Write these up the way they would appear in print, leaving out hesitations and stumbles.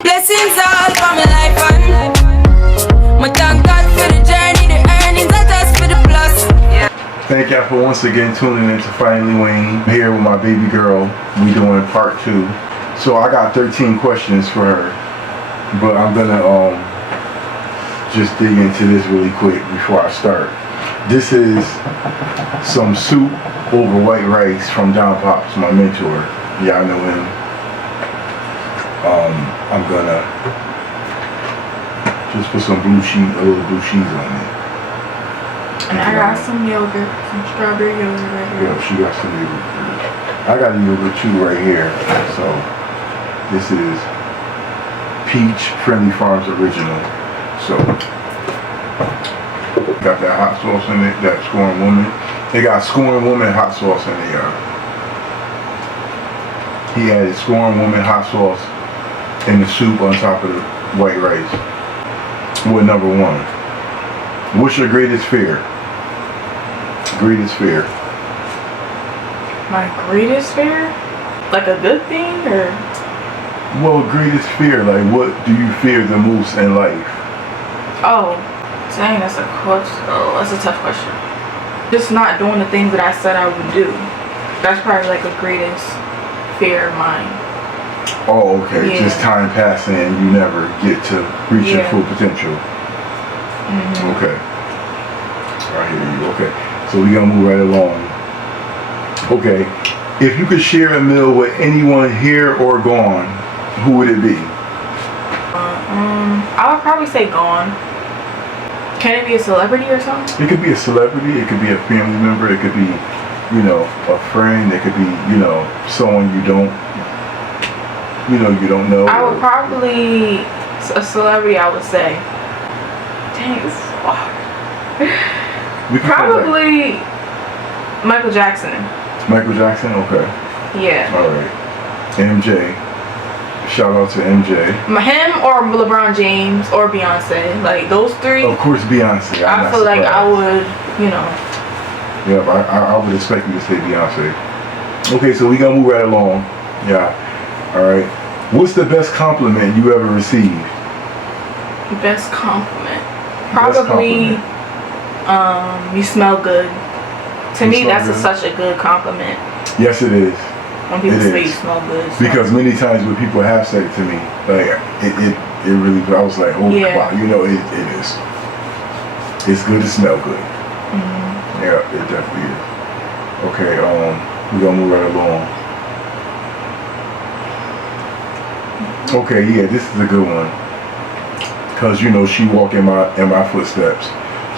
Blessings all for my life and my thank God for the journey, the earnings, that us for the plus. Thank y'all for once again tuning in to Finally Wayne. I'm here with my baby girl. We doing part 2. So I got 13 questions for her, but I'm gonna just dig into this really quick before I start. This is some soup over white rice from John Pops, my mentor. Y'all know him. I'm gonna just put some a little blue cheese on it. And I got some yogurt, some strawberry yogurt right here. Yeah, she got some yogurt. I got a yogurt too right here. So this is Peach Friendly Farms Original. So got that hot sauce in it, that Scoring Woman. They got Scoring Woman hot sauce in it, y'all. He added Scoring Woman hot sauce in the soup on top of the white rice. With number 1. What's your greatest fear? Greatest fear. My greatest fear? Like a good thing or? Well, greatest fear, like what do you fear the most in life? Oh, dang, that's a question. Oh, that's a tough question. Just not doing the things that I said I would do. That's probably like a greatest fear of mine. Oh, okay. Yeah. Just time passing and you never get to reach your full potential. Okay. I hear you. Okay. So we gonna move right along. Okay. If you could share a meal with anyone here or gone, who would it be? I would probably say gone. Can it be a celebrity or something? It could be a celebrity. It could be a family member. It could be, a friend. It could be, someone you don't know. I would probably, a celebrity I would say. Dang, this is so hard. Probably Michael Jackson. Michael Jackson? Okay. Yeah. Alright. MJ. Shout out to MJ. Him or LeBron James or Beyonce. Like those 3. Of course Beyonce. I feel like I would, Yep, I would expect you to say Beyonce. Okay, so we gonna move right along. Yeah. Alright. What's the best compliment you ever received? Best compliment. Probably you smell good. To me that's such a good compliment. Yes it is. When people say you smell good. Because many times when people have said it to me, like it really, I was like, oh wow, it is. It's good to smell good. Yeah, it definitely is. Okay, we're gonna move right along. Okay, yeah, this is a good one. Cause she walk in my footsteps.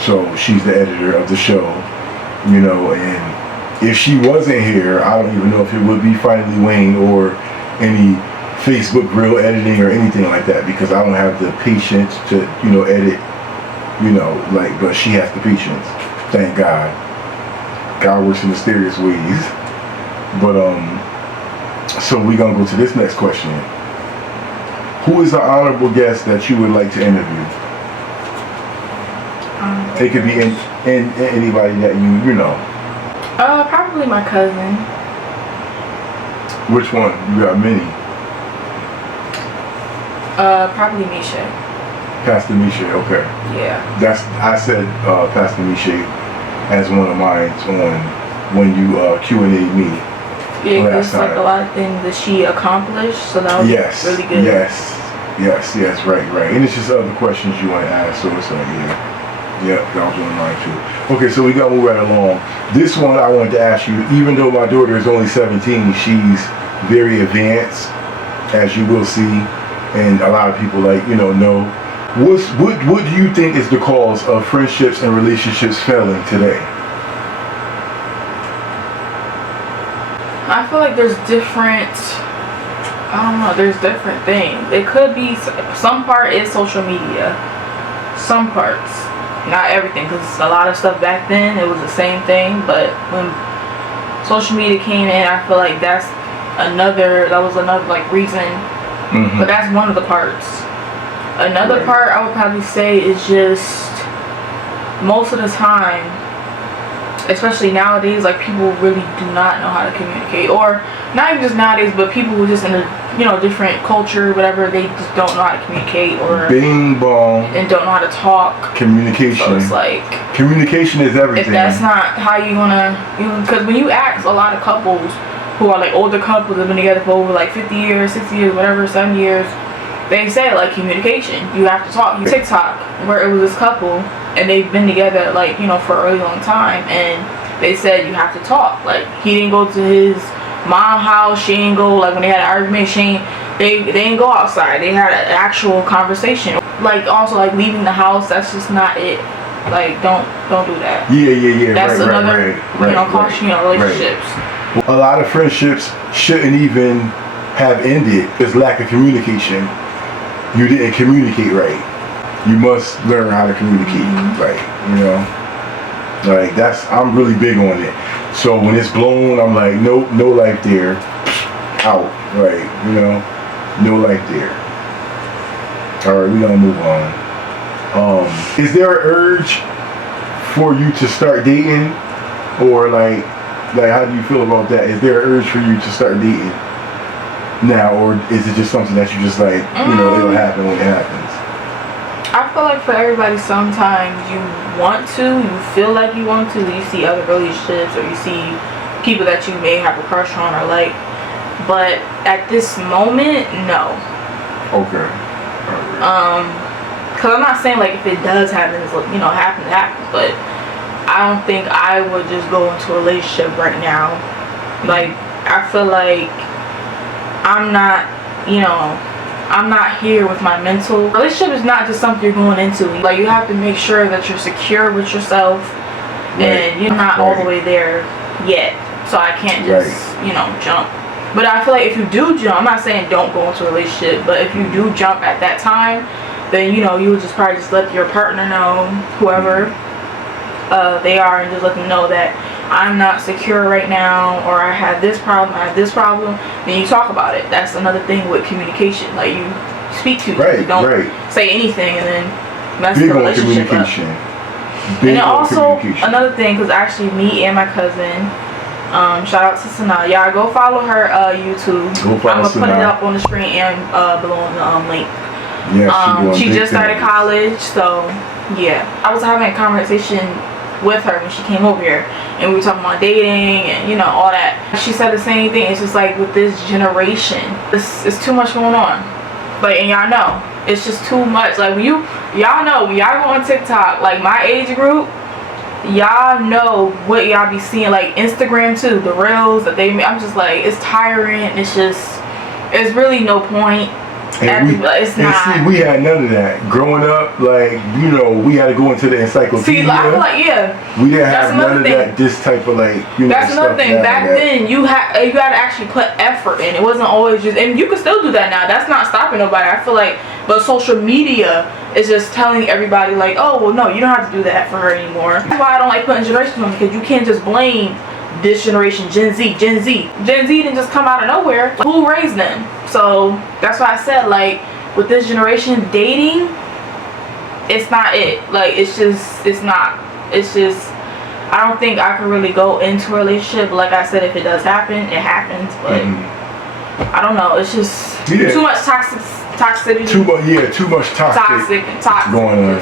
So she's the editor of the show, and if she wasn't here, I don't even know if it would be Finally Wayne or any Facebook Grill editing or anything like that, because I don't have the patience to, edit, but she has the patience. Thank God. God works in mysterious ways. But, so we're gonna go to this next question. Who is the honorable guest that you would like to interview? It could be anybody that you know. Probably my cousin. Which one? You got many. Probably Misha. Pastor Misha, okay. Yeah. I said Pastor Misha as one of mine on when you Q&A'd me. Yeah, because like a lot of things that she accomplished, so that was really good. Yes, right. And it's just other questions you want to ask, so it's like, that was one of mine too. Okay, so we gotta move right along. This one I wanted to ask you, even though my daughter is only 17, she's very advanced, as you will see, and a lot of people know. What do you think is the cause of friendships and relationships failing today? I feel like there's different things. It could be, some part is social media. Some parts. Not everything, because a lot of stuff back then, it was the same thing, but when social media came in, I feel like that was another reason, but that's one of the parts. Another part I would probably say is just, most of the time, especially nowadays, people really do not know how to communicate, or not even just nowadays, but people who just in a different culture, whatever, they just don't know how to communicate or Bing bong. and don't know how to talk. Communication. So it's like communication is everything. if that's not how you wanna, because when you ask a lot of couples who are like older couples that have been together for over like 50 years, 60 years, whatever, 7 years, they say like communication. You have to talk. TikTok, where it was this couple and they've been together like for a really long time, and they said you have to talk. Like he didn't go to his mom's house, she didn't go, like when they had an argument, they didn't go outside. They had an actual conversation. Like also like leaving the house, that's just not it. Like don't do that. Yeah. That's another caution relationships. A lot of friendships shouldn't even have ended because lack of communication. You didn't communicate right. You must learn how to communicate right. Like I'm really big on it. So when it's blown, I'm like, no life there, out. Right? No life there. All right, we gonna move on. Is there an urge for you to start dating, or like how do you feel about that? Is there an urge for you to start dating now, or is it just something that you just like, it'll happen when it happens? I feel like for everybody, sometimes you want to, you feel like you want to, you see other relationships or you see people that you may have a crush on or like, but at this moment, no. Okay. Because I'm not saying like if it does happen, it's happen, but I don't think I would just go into a relationship right now. Like I feel like I'm not here with my mental. Relationship is not just something you're going into. Like you have to make sure that you're secure with yourself, and you're not all the way there yet. So I can't just jump. But I feel like if you do jump, I'm not saying don't go into a relationship, but if you do jump at that time, then you would just probably just let your partner know, whoever they are, and just let them know that I'm not secure right now, or I have this problem, then you talk about it. That's another thing with communication. Like you speak to you don't say anything and then mess the relationship up. And then also another thing, because actually me and my cousin, shout out to Sanaa, y'all go follow her YouTube. I'm gonna put it up on the screen and below in the link. Yeah, she just started college, so yeah. I was having a conversation with her when she came over here, and we were talking about dating and all that. She said the same thing. It's just like with this generation, it's too much going on. Like, and y'all know it's just too much. Like when y'all know when y'all go on TikTok, like my age group, y'all know what y'all be seeing. Like Instagram too, the reels that they make. I'm just like, it's tiring. It's really no point. It's not. See, we had none of that growing up. Like we had to go into the encyclopedia. See, I feel like we didn't have none of that. This type of like That's another thing. Back then, you had to actually put effort in. It wasn't always just, and you can still do that now. That's not stopping nobody. I feel like, but social media is just telling everybody like, oh well, no, you don't have to do that for her anymore. That's why I don't like putting generations on, because you can't just blame this generation, Gen Z didn't just come out of nowhere. Like, who raised them? So that's why I said, like, with this generation, dating, it's not it. Like, it's not. I don't think I can really go into a relationship. Like I said, if it does happen, it happens. But I don't know. It's just too much toxicity. Too much toxic going on.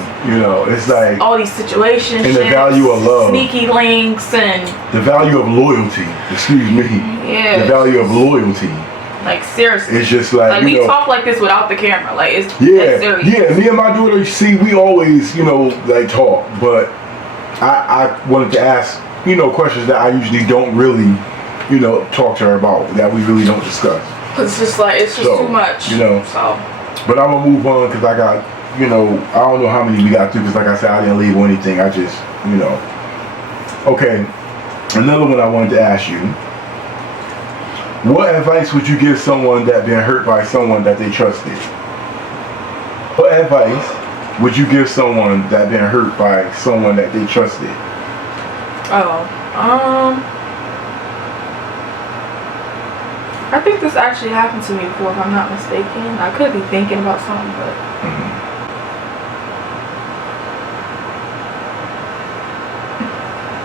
It's like all these situations and the value of love, sneaky links, and the value of loyalty. Excuse me. Yeah. The value of loyalty. Like seriously. It's just like we talk like this without the camera. Like it's serious. Yeah. Me and my daughter, we always like talk, but I wanted to ask questions that I usually don't really talk to her about, that we really don't discuss. It's just like, it's just too much. So. But I'm gonna move on because I got, I don't know how many we got through, because like I said, I didn't label anything. I just, Okay, another one I wanted to ask you. What advice would you give someone that been hurt by someone that they trusted? What advice would you give someone that been hurt by someone that they trusted? I think this actually happened to me before, if I'm not mistaken. I could be thinking about something, but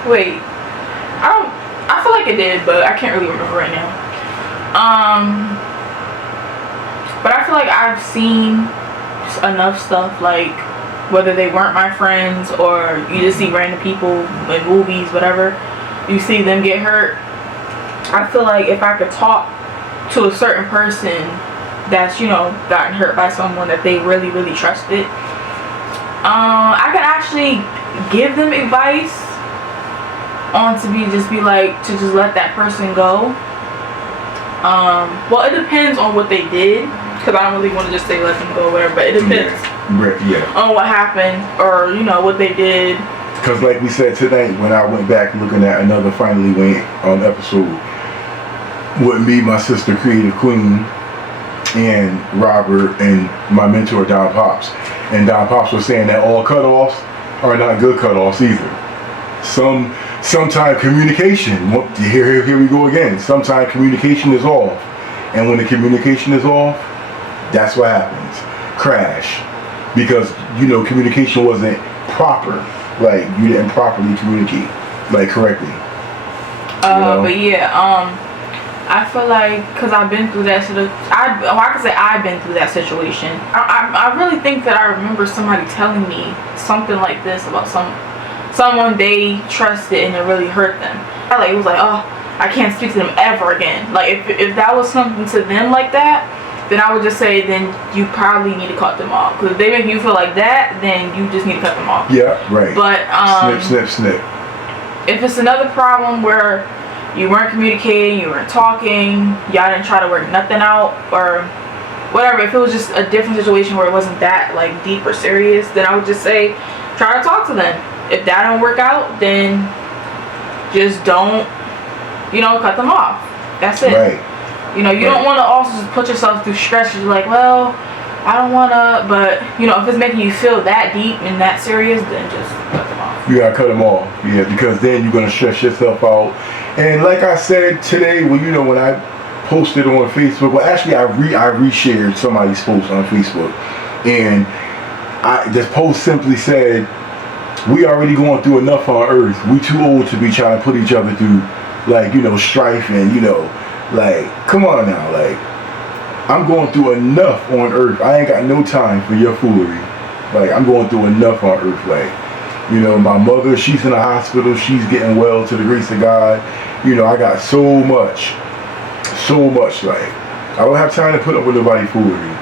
wait, I feel like it did, but I can't really remember right now. But I feel like I've seen enough stuff, like whether they weren't my friends or you just see random people in movies, whatever, you see them get hurt. I feel like if I could talk to a certain person that's, you know, gotten hurt by someone that they really, really trusted, I could actually give them advice on to be like, to just let that person go. Well, it depends on what they did, because I don't really want to just say let them go or whatever, but it depends on what happened, or, you know, what they did. Because like we said tonight, when I went back looking at another Finally Wayne episode with me, my sister Creative Queen, and Robert, and my mentor Don Pops. And Don Pops was saying that all cutoffs are not good cutoffs either. Sometimes communication, here we go again, sometimes communication is off. And when the communication is off, that's what happens. Crash. Because, you know, communication wasn't proper. Like, you didn't properly communicate, like, correctly. But yeah, I feel like, because I've been through that I could say I've been through that situation. I really think that I remember somebody telling me something like this about someone they trusted and it really hurt them. It was like, oh, I can't speak to them ever again. Like, if that was something to them like that, then I would just say, then you probably need to cut them off. Because if they make you feel like that, then you just need to cut them off. Yeah, right. But snip. If it's another problem where you weren't communicating, you weren't talking, y'all didn't try to work nothing out, or whatever, if it was just a different situation where it wasn't that, like, deep or serious, then I would just say, try to talk to them. If that don't work out, then just don't, you know, cut them off. That's it. Right. You know, you don't want to also just put yourself through stress. You're like, well, I don't want to, but, you know, if it's making you feel that deep and that serious, then just cut them off. You gotta cut them off, yeah, because then you're gonna stress yourself out. And like I said today, when I posted on Facebook, well, actually I reshared somebody's post on Facebook, and this post simply said, we already going through enough on Earth. We too old to be trying to put each other through, like, you know, strife and, you know, like, come on now, like, I'm going through enough on Earth. I ain't got no time for your foolery. Like, I'm going through enough on Earth. Like, you know, my mother, she's in the hospital. She's getting well, to the grace of God. You know, I got so much. Like, I don't have time to put up with nobody foolery.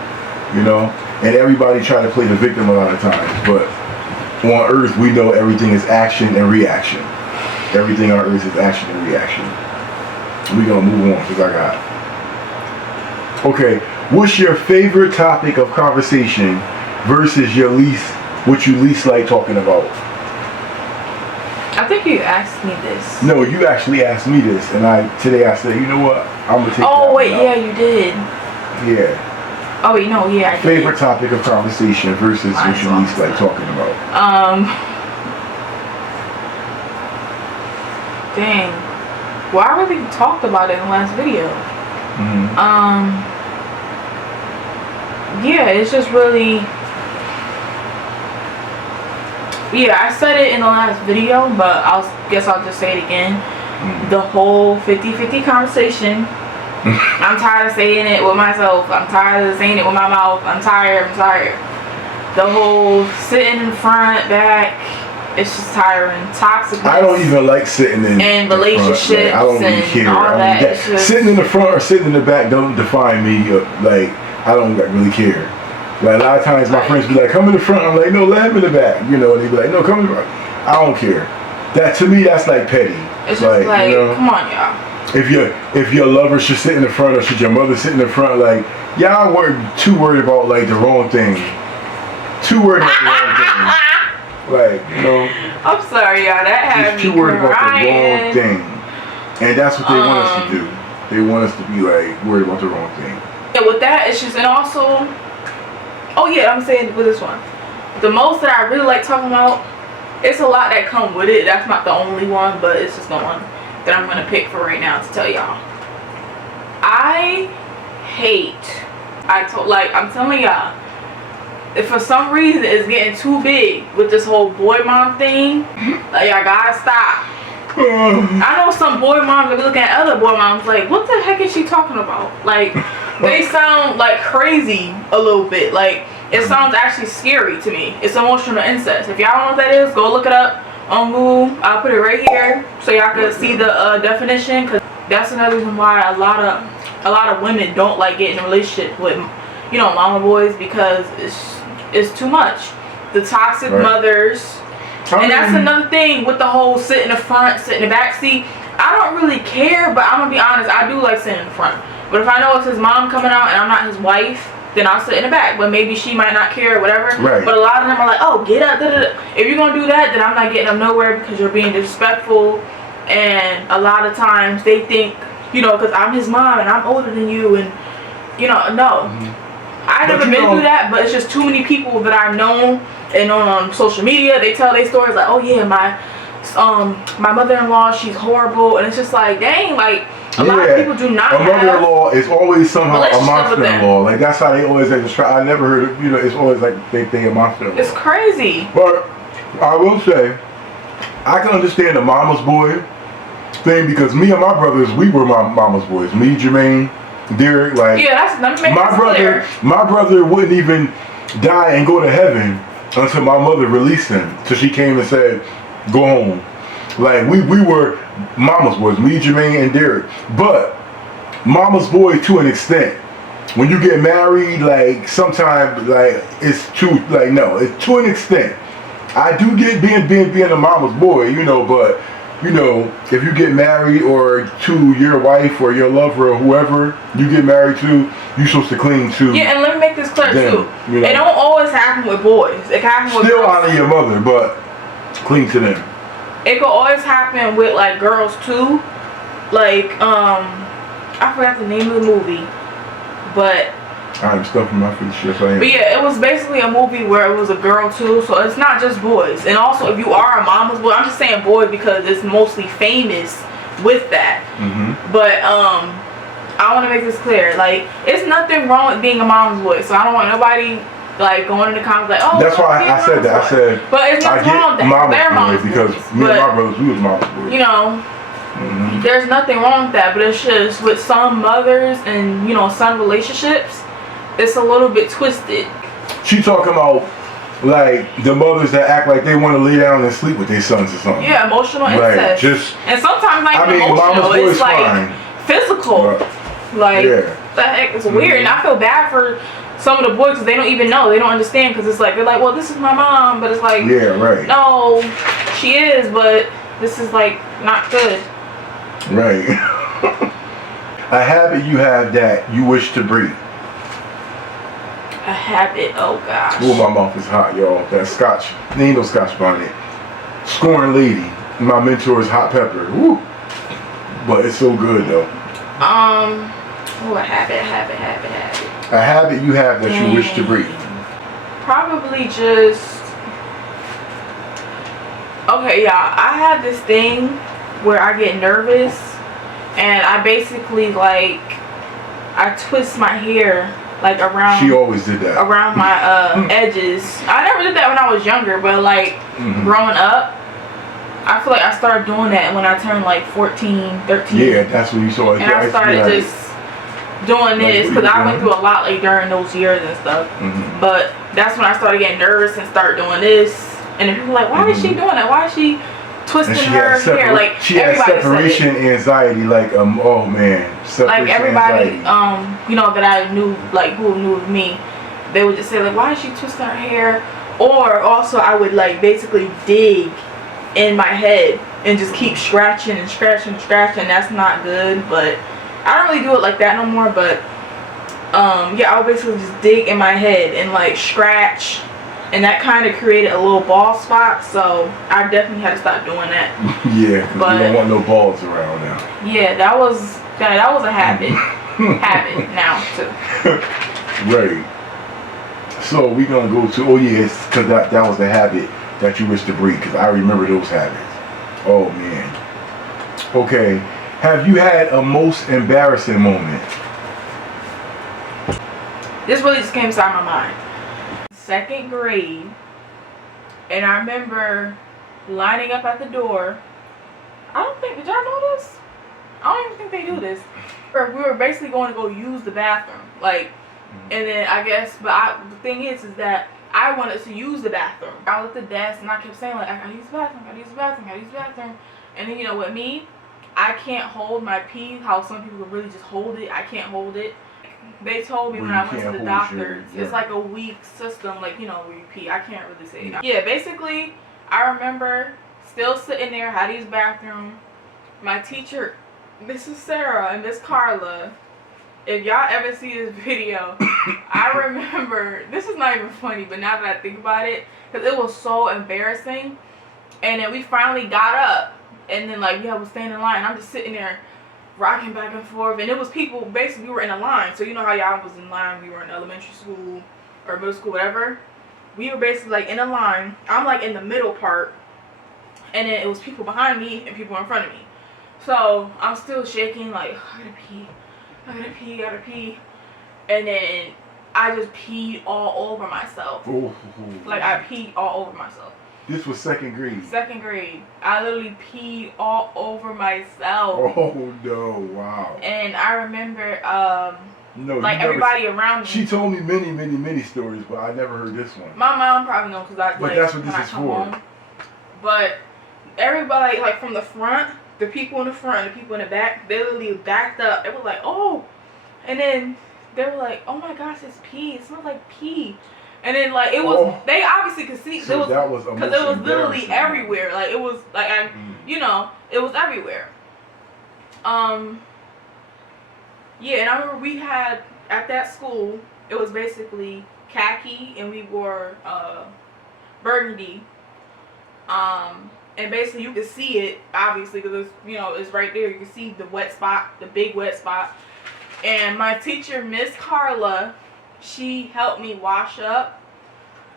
You know, and everybody try to play the victim a lot of times. But on Earth, we know everything is action and reaction. Everything on Earth is action and reaction. We're gonna move on, because I got. Okay, what's your favorite topic of conversation versus what you least like talking about? I think you asked me this. No, you actually asked me this, and today I said, you know what, I'm gonna take. Oh wait, yeah, you did. Yeah. Oh wait, no, yeah, I did. Favorite topic of conversation versus what you least like talking about. Dang. Well, I really talked about it in the last video. Mm-hmm. Yeah, it's just really. Yeah, I said it in the last video, but I'll just say it again. Mm-hmm. The whole 50-50 conversation. I'm tired of saying it with myself. I'm tired of saying it with my mouth. I'm tired. The whole sitting in front, back, it's just tiring. Toxic. I don't even like sitting in relationships. Like, I don't really care. All that. Sitting in the front or sitting in the back don't define me. Like, I don't really care. Like, a lot of times my friends be like, come in the front. I'm like, no, let him in the back. You know, and they be like, no, come in the front. I don't care. That, to me, that's like petty. It's just like, you know, come on, y'all. If your lover should sit in the front or should your mother sit in the front, like, y'all were too worried about, like, the wrong thing. Too worried about the wrong thing. Like, you know. I'm sorry, y'all. That had me too worried about the wrong crying. thing. And that's what they want us to do. They want us to be, like, worried about the wrong thing. Yeah, with that, it's just, and also, oh yeah, I'm saying with this one, the most that I really like talking about, it's a lot that come with it. That's not the only one, but it's just the one that I'm gonna pick for right now to tell y'all. I'm telling y'all, if for some reason it's getting too big with this whole boy mom thing, like, y'all gotta stop. I know some boy moms that be looking at other boy moms like, what the heck is she talking about? Like, they sound like crazy a little bit. Like, it sounds actually scary to me. It's emotional incest. If y'all don't know what that is, go look it up on Google. I'll put it right here so y'all can see the definition. Cause that's another reason why a lot of women don't like getting in a relationship with, you know, mama boys, because it's too much. The toxic mothers. And that's another thing with the whole sit in the front, sit in the back seat. I don't really care, but I'm gonna be honest, I do like sitting in the front. But if I know it's his mom coming out and I'm not his wife, then I'll sit in the back. But maybe she might not care or whatever. Right. But a lot of them are like, oh, get up. Da, da, da. If you're gonna do that, then I'm not getting them nowhere because you're being disrespectful. And a lot of times they think, you know, because I'm his mom and I'm older than you, and you know, no. I've never been through that, but it's just too many people that I've known and on social media. They tell their stories like, oh yeah, my mother-in-law, she's horrible, and it's just like, dang, like a lot of people do not have. A mother-in-law is always somehow a monster-in-law. Like that's how they always describe. I never heard of, you know, it's always like they think a monster-in-law. It's crazy. But I will say, I can understand the mama's boy thing because me and my brothers, we were my mama's boys. Me, Jermaine, Derek, like yeah, let me make my brother. Clear. My brother wouldn't even die and go to heaven until my mother released him. Till she came and said, "Go home." Like we were mama's boys. Me, Jermaine, and Derek. But mama's boy to an extent. When you get married, like sometimes, like it's too, like no, it's to an extent. I do get being a mama's boy, you know, but. You know, if you get married or to your wife or your lover or whoever you get married to, you're supposed to cling to. Yeah, and let me make this clear them, too. You know? It don't always happen with boys. It can happen with still girls. honor your mother, but cling to them. It could always happen with like girls too. Like I forgot the name of the movie, but I'm stuffing my face. Yes, I am. But yeah, it was basically a movie where it was a girl too, so it's not just boys. And also, if you are a mama's boy, I'm just saying boy because it's mostly famous with that. But I want to make this clear. Like, it's nothing wrong with being a mama's boy. So I don't want nobody like going in the comments like, oh. That's why I said that. I said. But it's nothing wrong with that. They're mama's boys because me and my brothers, we was mama's boys. You know. There's nothing wrong with that, but it's just with some mothers and, you know, son relationships, it's a little bit twisted. She talking about like the mothers that act like they want to lay down and sleep with their sons or something. Yeah, emotional incest. Just and sometimes not even emotional. It's like physical. Like the heck, it's weird, and I feel bad for some of the boys because they don't even know. They don't understand because it's like they're like, well, this is my mom, but it's like, yeah, right. No, she is, but this is like not good. Right. A habit you have that you wish to break. A habit, oh gosh. Ooh, my mouth is hot, y'all. That scotch, ain't no scotch bonnet. Scoring lady, my mentor is hot pepper. Woo. But it's so good though. Oh, a habit. A habit you have that you wish to break. Probably just. Okay, y'all. I have this thing where I get nervous, and I basically like I twist my hair. Like around. She always did that. Around my edges. I never did that when I was younger, but like growing up, I feel like I started doing that when I turned like 14, 13. Yeah, that's when you saw it. And I started just doing this because I went through a lot like during those years and stuff. But that's when I started getting nervous and started doing this. And then people were like, why is she doing that? Why is she twisting her hair? Like she had separation anxiety. Like oh man, like everybody you know that I knew, like who knew of me, they would just say like, why is she twisting her hair? Or also I would like basically dig in my head and just keep scratching. That's not good, but I don't really do it like that no more. But yeah, I would basically just dig in my head and like scratch. And that kind of created a little bald spot, so I definitely had to stop doing that. Yeah, because you don't want no balls around now. Yeah, that was a habit. Habit now too. Right. So we gonna go to because that was the habit that you wish to break. Because I remember those habits. Oh man. Okay. Have you had a most embarrassing moment? This really just came inside my mind. 2nd grade, and I remember lining up at the door. I don't think, did y'all know this? I don't even think they do this. We were basically going to go use the bathroom, like, and then I guess, but the thing is that I wanted to use the bathroom. I was at the desk and I kept saying like, I gotta use the bathroom, I gotta use the bathroom, I gotta use the bathroom. And then, you know, with me, I can't hold my pee how some people really just hold it. I can't hold it. They told me when I went to the doctor, it's like a weak system, like, you know, where you pee. I can't really say it. Yeah, basically, I remember still sitting there, had to use the bathroom. My teacher, Mrs. Sarah and Miss Carla, if y'all ever see this video, I remember, this is not even funny, but now that I think about it, because it was so embarrassing. And then we finally got up, and then like, yeah, I was standing in line, and I'm just sitting there rocking back and forth, and it was people, basically we were in a line. So you know how y'all was in line, we were in elementary school or middle school, whatever. We were basically like in a line. I'm like in the middle part, and then it was people behind me and people in front of me. So I'm still shaking like, I gotta pee, I gotta pee, I gotta pee. And then I just peed all over myself. Oh. Like I peed all over myself. This was second grade. Second grade. I literally peed all over myself. Oh no! Wow. And I remember, no, like everybody around me. She told me many stories, but I never heard this one. My mom probably knows because I. But like, that's what this is for. Home. But everybody, like from the front, the people in the front and the people in the back, they literally backed up. It was like, oh, and then they were like, oh my gosh, it's pee. It smells like pee. And then like it was, they obviously could see so it was because it was literally everywhere. Like it was like you know, it was everywhere. Yeah, and I remember we had at that school. It was basically khaki, and we wore burgundy. And basically you could see it obviously because it's, you know, it's right there. You can see the wet spot, the big wet spot. And my teacher, Miss Carla, she helped me wash up,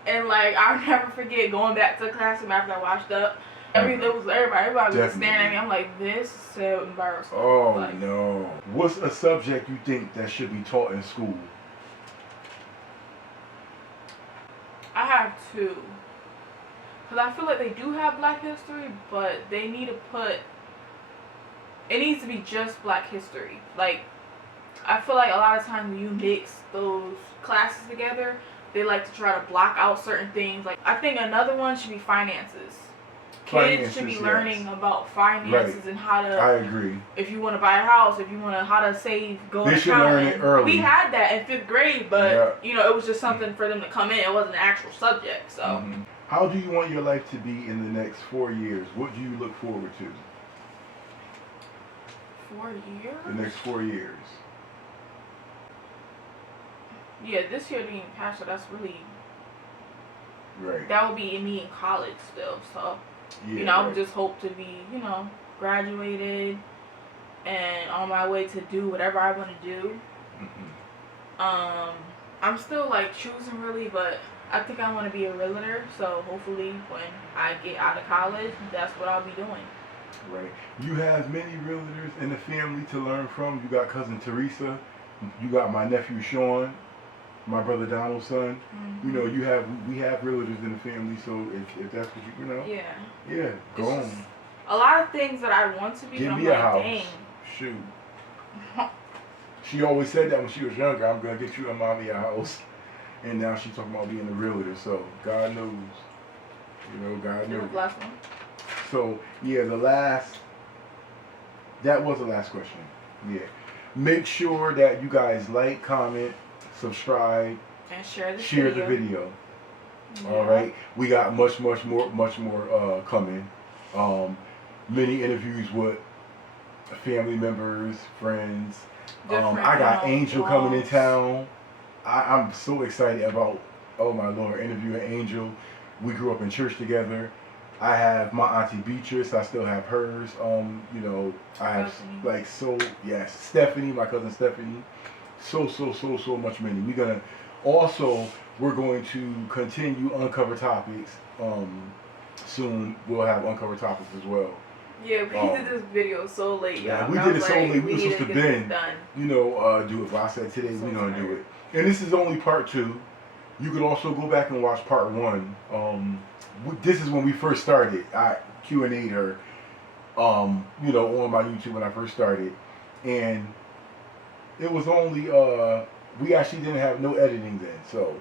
and like I'll never forget going back to the classroom after I washed up. Everybody was just staring at me. I'm like, this is so embarrassing. Oh like, no! What's a subject you think that should be taught in school? I have two, because I feel like they do have Black history, but they need to put. It needs to be just Black history, like. I feel like a lot of times when you mix those classes together, they like to try to block out certain things. Like I think another one should be finances. Kids should be learning about finances and how to. I agree. If you want to buy a house, if you want to how to save, go to They should learn it early. We had that in 5th grade, but you know it was just something for them to come in. It wasn't an actual subject. So. How do you want your life to be in the next 4 years? What do you look forward to? 4 years. The next 4 years. Yeah, this year being past, so that's really right. That would be me in college still. So yeah, you know, I would just hope to be, you know, graduated and on my way to do whatever I want to do. I'm still like choosing really, but I think I want to be a realtor. So hopefully, when I get out of college, that's what I'll be doing. Right. You have many realtors in the family to learn from. You got cousin Teresa. You got my nephew Sean. My brother Donald's son. You know, we have realtors in the family, so if that's what you know. Yeah, go on. A lot of things that I want to be. Give but me I'm a house. Dang. Shoot. She always said that when she was younger. I'm gonna get you and mommy a house, and now she's talking about being a realtor. So God knows. You know, God knows. The last one. So yeah, that was the last question. Yeah. Make sure that you guys like, comment, subscribe, and share the video. Yeah. All right, we got much more coming. Many interviews with family members, friends. I got Angel coming in town. I'm so excited about, oh my Lord, interviewing Angel. We grew up in church together. I have my auntie Beatrice. I still have hers. You know, I have Stephanie. Stephanie, my cousin Stephanie. So much many. We're going to continue Uncover Topics. Soon we'll have Uncover Topics as well. Yeah, we did this video so late, y'all. Yeah, we did it so late. We were supposed to bend, do it. But I said today we're gonna do it. And this is only part 2. You could also go back and watch part 1. This is when we first started. I Q&A'd her, you know, on my YouTube when I first started, and it was only we actually didn't have no editing then, so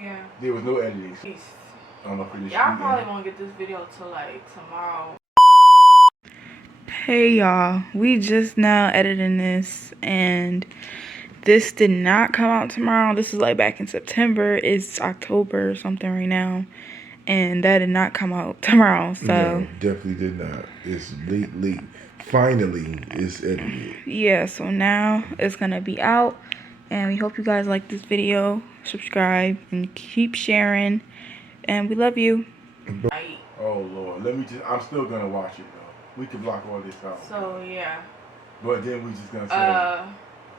Yeah. there was no editing. Peace. I'm gonna finish. Y'all probably won't get this video till like tomorrow. Hey y'all, we just now editing this, and this did not come out tomorrow. This is like back in September. It's October or something right now, and that did not come out tomorrow. So No, definitely did not. It's late. Finally, it's edited. yeah, so now it's gonna be out, and we hope you guys like this video. Subscribe and keep sharing, and we love you. Oh Lord, I'm still gonna watch it though. We can block all this out. So yeah. But then we just gonna say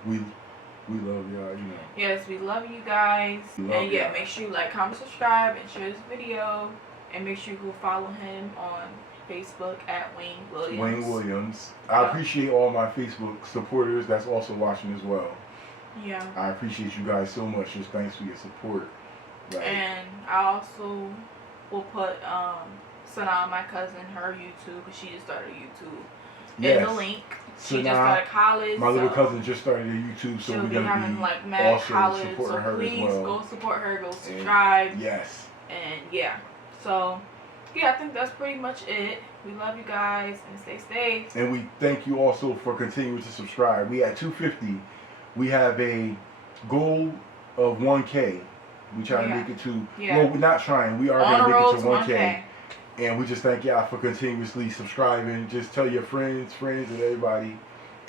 we love y'all, you know. Yes, we love you guys. And yeah, y'all. make sure you like, comment, subscribe, and share this video. And make sure you go follow him on Facebook at Wayne Williams. Wayne Williams. I appreciate all my Facebook supporters that's also watching as well. Yeah. I appreciate you guys so much. Just thanks for your support. Like, And I also will put Sana, my cousin, her YouTube, because she just started YouTube, in the link. She just started college. My little cousin just started her YouTube, so she'll we're be gonna having be like mad also college. supporting So her please as well. go support her. Go subscribe. Yes. And yeah. So yeah, I think that's pretty much it. We love you guys and stay safe. And we thank you also for continuing to subscribe. We at 250. We have a goal of 1K. We try to make it to. Well, we're not trying. We are going to make it to 1K. And we just thank y'all for continuously subscribing. Just tell your friends, and everybody,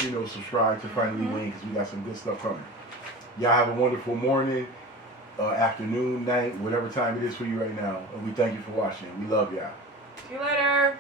you know, subscribe to Finally Wayne, because we got some good stuff coming. Y'all have a wonderful morning, afternoon, night, whatever time it is for you right now. And we thank you for watching. We love y'all. See you later.